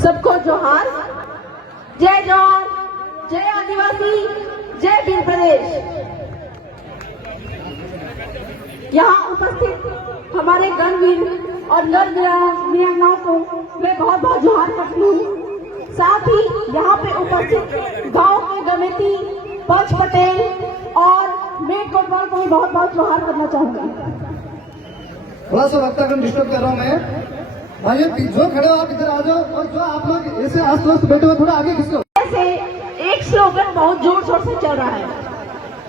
सबको जोहार। जय जवान, जय आदिवासी, जय भील प्रदेश। यहाँ उपस्थित हमारे गणवीर और नर-वीरांगनाओं को मैं बहुत बहुत जोहार करती हूँ। साथ ही यहाँ पे उपस्थित गांव के गमेती पंच पटेल और मेट कोटवाल को भी बहुत बहुत जोहार करना चाहूंगी। थोड़ा सा वक्तागण डिस्टर्ब कर रहा हूँ मैं। भाइयों जो खड़े हो आप इधर आ जाओ, और जो आप लोग ऐसे आस-पास बैठे हो थोड़ा आगे खिसको। ऐसे एक स्लोगन बहुत जोर शोर से चल रहा है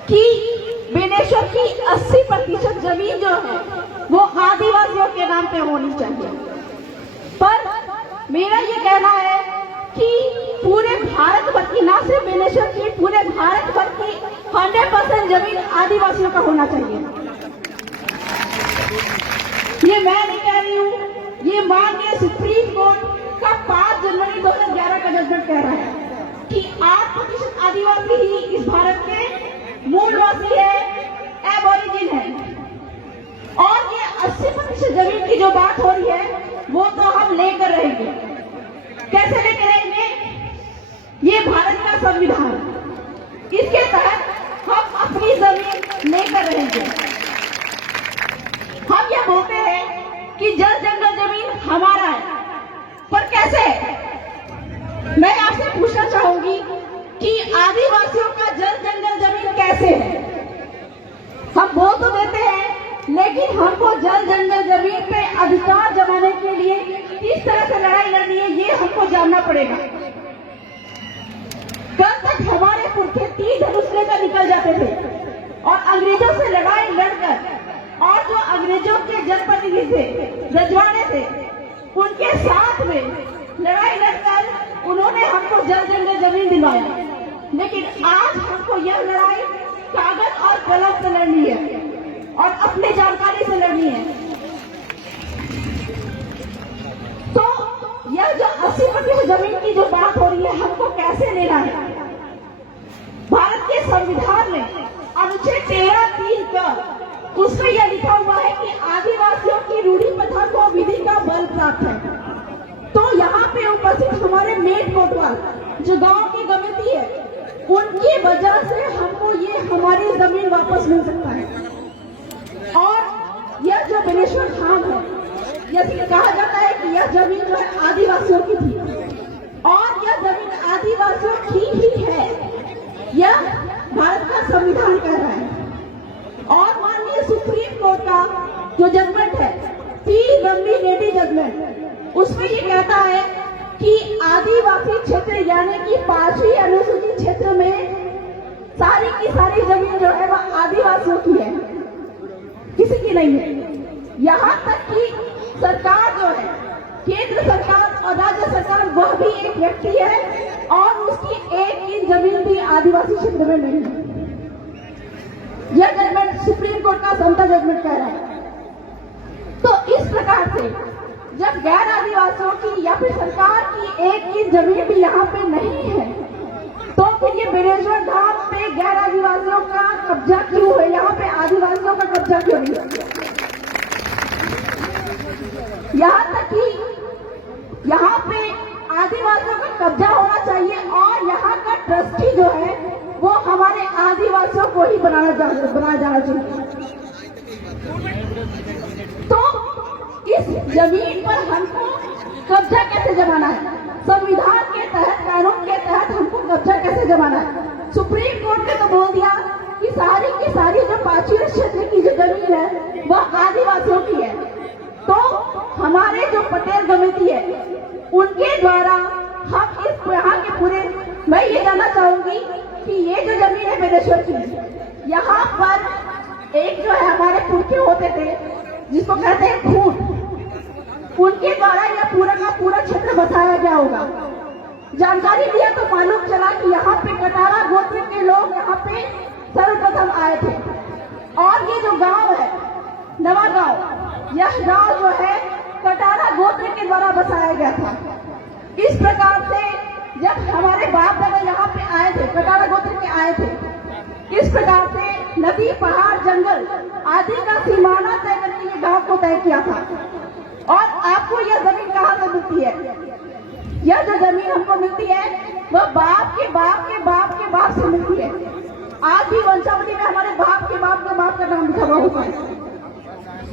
कि बेनेश्वर की 80% जमीन जो है वो आदिवासियों के नाम पे होनी चाहिए। पर मेरा ये कहना है कि पूरे भारत भर की, ना सिर्फ बेनेश्वर की, पूरे भारत भर की 100% जमीन आदिवासियों का होना चाहिए। ये मैं नहीं कह रही हूँ, ये माननीय सुप्रीम कोर्ट का 5 जनवरी 2011 का जजमेंट कह रहा है कि 8% आदिवासी ही इस भारत के मूलवासी है, एबोरिजिन है। और ये 80% जमीन की जो बात हो रही है वो तो हम लेकर रहेंगे। कैसे लेकर रहेंगे? ये भारत का संविधान, इसके तहत हम अपनी जमीन लेकर रहेंगे। हम ये बोलते हैं कि जल जंगल जमीन हमारा है, पर कैसे? मैं आपसे पूछना चाहूंगी कि आदिवासियों का जल जंगल जमीन कैसे है? हम बोल तो देते हैं, लेकिन हमको जल जंगल जमीन पे अधिकार जमाने के लिए किस तरह से लड़ाई लड़नी है ये हमको जानना पड़ेगा। कल तक हमारे पुरखे तीर धनुष लेकर निकल जाते थे और अंग्रेजों से लड़ाई लड़कर, और जो अंग्रेजों के जनप्रतिनिधि थे, रजवाड़े थे, उनके साथ में लड़ाई लड़कर उन्होंने हमको जल जंगल जमीन दिलवाया। लेकिन आज हमको यह लड़ाई कागज और कलम से लड़नी है और अपनी जानकारी से लड़नी है। तो यह जो 80% जमीन की जो बात हो रही है, हमको कैसे लेना है? भारत के संविधान में अनुच्छेद 13(3) का उसमें यह लिखा हुआ है कि आदिवासियों की रूढ़ी प्रथा को विधि का बल प्राप्त है। तो यहाँ पे उपस्थित हमारे मेट कोटवाल जो गांव की गमिति है, उनकी वजह से हमको ये हमारी जमीन वापस मिल सकता है। और यह जो बेनेश्वर धाम है, यह कहा जाता है कि यह जमीन जो है आदिवासियों की थी, और यह जमीन आदिवासियों की ही है, यह भारत का संविधान कह रहा है। और माननीय सुप्रीम कोर्ट का जो जजमेंट है, पी गंभीर रेड्डी जजमेंट, उसमें ये कहता है कि आदिवासी क्षेत्र यानी कि 5वीं अनुसूचित क्षेत्र में सारी की सारी जमीन जो है वह आदिवासियों की है, किसी की नहीं है। यहाँ तक कि सरकार जो है, केंद्र सरकार और राज्य सरकार, वह भी एक व्यक्ति है और उसकी 1 इंच जमीन भी आदिवासी क्षेत्र में नहीं है। यह जजमेंट सुप्रीम कोर्ट का समता जजमेंट कह रहा है। तो इस प्रकार से जब गैर आदिवासियों की या फिर सरकार की 1 इंच जमीन भी यहाँ पे नहीं है, तो फिर ये बेनेश्वर धाम पे गैर आदिवासियों का कब्जा क्यों है? यहाँ पे आदिवासियों का कब्जा क्यों नहीं है? यहाँ तक कि यहाँ पे आदिवासियों का कब्जा होना चाहिए और यहाँ का ट्रस्टी जो है वो हमारे आदिवासियों को ही बनाया जाना चाहिए। तो इस जमीन पर हमको कब्जा कैसे जमाना है? संविधान के तहत, कानून के तहत हमको कब्जा कैसे जमाना है? सुप्रीम कोर्ट ने तो बोल दिया कि सारी की सारी जो 5वीं क्षेत्र की जो जमीन है वह आदिवासियों की है। तो हमारे जो पटेल गमिति है, उनके द्वारा हम इस यहाँ के पूरे, मैं ये जानना चाहूंगी कि ये जो जमीन है बेनेश्वर की, यहाँ पर एक जो है हमारे पुरखे होते थे जिसको कहते हैं खून, उनके द्वारा यह पूरा का पूरा क्षेत्र बसाया गया होगा। जानकारी लिया तो मालूम चला कि यहाँ पे कटारा गोत्र के लोग यहाँ पे सर्वप्रथम आए थे। और ये जो गांव है नवा गांव, यह गांव जो है कटारा गोत्र के द्वारा बसाया गया था। इस प्रकार से जब हमारे बाप दादा यहाँ पे आए थे, कटारा गोत्र के आए थे, इस प्रकार से नदी, पहाड़, जंगल आदि का सीमाना तय करके ये गांव को तय किया था। और आपको यह जमीन कहाँ से मिलती है? यह जो जमीन हमको मिलती है वह बाप के बाप के बाप के बाप से मिलती है। आज भी वंशावली में हमारे बाप के बाप का नाम लिखा हुआ होता है।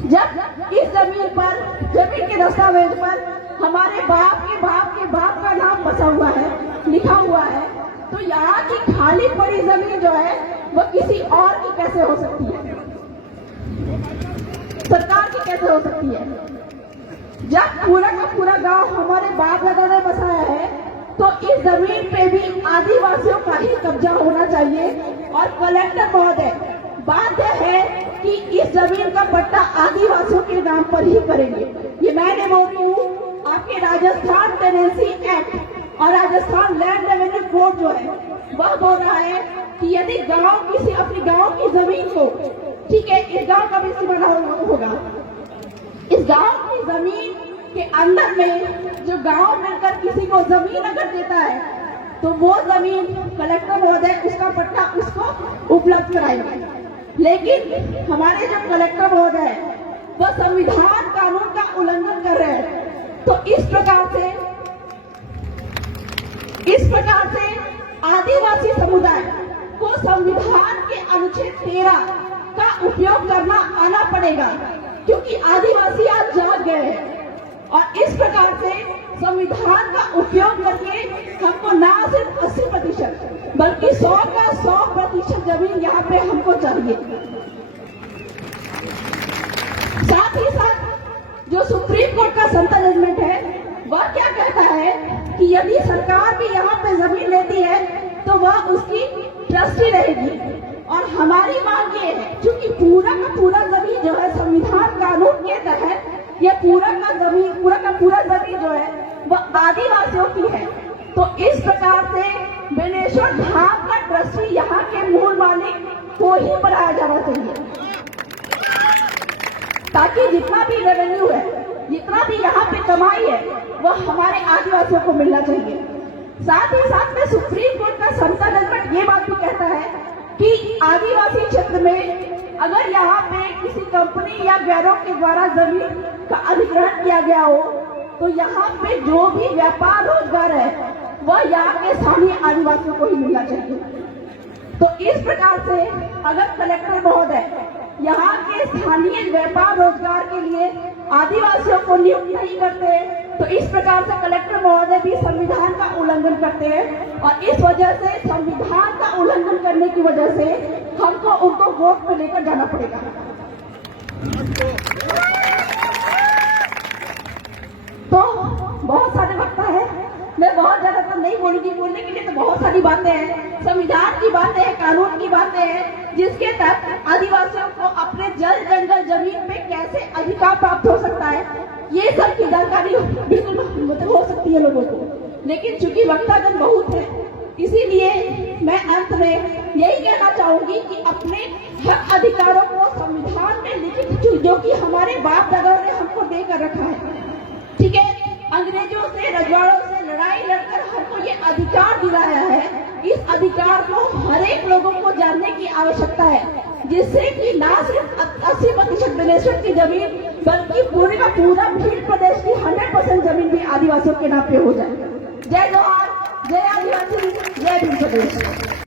जब इस जमीन पर, जमीन के दस्तावेज पर हमारे बाप के बाप का नाम बसा हुआ है, लिखा हुआ है, तो यहाँ की खाली पड़ी जमीन जो है वह किसी और की कैसे हो सकती है, सरकार की कैसे हो सकती है? जब पूरा का पूरा गांव हमारे बाप दादा ने बसाया है तो इस जमीन पे भी आदिवासियों का ही कब्जा होना चाहिए। और कलेक्टर महोदय बाध्य है कि इस जमीन का पट्टा आदिवासियों के नाम पर ही करेंगे। ये मैं नहीं बोल रही हूँ, आपके राजस्थान टेनेंसी एक्ट और राजस्थान लैंड रेवेन्यू कोड जो है वह बोल रहा है कि यदि गांव किसी अपनी गांव की जमीन को, ठीक है, इस गांव का भी सीमा होगा, इस गांव की जमीन के अंदर में जो गांव मिलकर किसी को जमीन अगर देता है तो वो जमीन कलेक्टर महोदय उसका पट्टा उसको उपलब्ध कराएंगे। लेकिन हमारे जो कलेक्टर महोदय है वह संविधान कानून का उल्लंघन कर रहे हैं। तो इस प्रकार से आदिवासी समुदाय को संविधान के अनुच्छेद 13 का उपयोग करना आना पड़ेगा, क्योंकि आदिवासी आज जाग गए हैं। और इस प्रकार से संविधान का उपयोग करके हमको न सिर्फ 80% बल्कि 100 का 100% जमीन यहाँ पे हमको चाहिए। साथ ही साथ जो सुप्रीम कोर्ट का संता जजमेंट है वह क्या कहता है कि यदि सरकार भी यहाँ पे जमीन लेती है तो वह उसकी ट्रस्टी रहेगी। और हमारी मांग ये है, क्योंकि पूरा का पूरा जमीन जो है संविधान कानून के तहत ये पूरा का पूरा जमीन जो है वह आदिवासियों की है। तो इस प्रकार से बेनेश्वर धाम का ट्रस्टी यहाँ के मूल मालिक को ही बनाया जाना चाहिए, ताकि जितना भी रेवेन्यू है, जितना भी यहाँ पे कमाई है वह हमारे आदिवासियों को मिलना चाहिए। साथ ही साथ में सुप्रीम कोर्ट का समता जजमेंट ये बात भी कहता है कि आदिवासी क्षेत्र में अगर यहाँ पे किसी कंपनी या गैरों के द्वारा जमीन का अधिग्रहण किया गया हो तो यहाँ पे जो भी व्यापार रोजगार है वह यहाँ के स्थानीय आदिवासियों को ही मिलना चाहिए। तो इस प्रकार से अगर कलेक्टर महोदय यहाँ के स्थानीय व्यापार रोजगार के लिए आदिवासियों को नियुक्त नहीं करते तो इस प्रकार से कलेक्टर महोदय भी संविधान का उल्लंघन करते हैं। और इस वजह से संविधान का उल्लंघन करने की वजह से हमको उनको वोट पे लेकर जाना पड़ेगा। तो बहुत सारे वक्ता है, मैं बहुत ज्यादा तो नहीं बोलूंगी, बोलने के लिए तो बहुत सारी बातें हैं, संविधान की बातें हैं, कानून की बातें हैं, जिसके तहत आदिवासियों को अपने जल जंगल जमीन पे कैसे अधिकार प्राप्त हो सकता है, ये सब की जानकारी बिल्कुल हो सकती है लोगों को। लेकिन चूंकि वक्तागण बहुत है, इसीलिए मैं अंत में यही कहना चाहूंगी कि अपने हक अधिकारों को संविधान में लिखित जो कि हमारे बाप दादाओं ने हमको देकर रखा है, ठीक है, अंग्रेजों से रजवाड़ों से लड़ाई लड़कर हमको ये अधिकार दिलाया है, इस अधिकार को हर एक लोगों को जानने की आवश्यकता है, जिससे कि न सिर्फ 80% बेनेश्वर की जमीन बल्कि पूरे का पूरा भीड़ प्रदेश की 100% जमीन भी आदिवासियों के नाम पे हो जाए। जय जोहार, जय आदिवासी, जय भीड़ प्रदेश।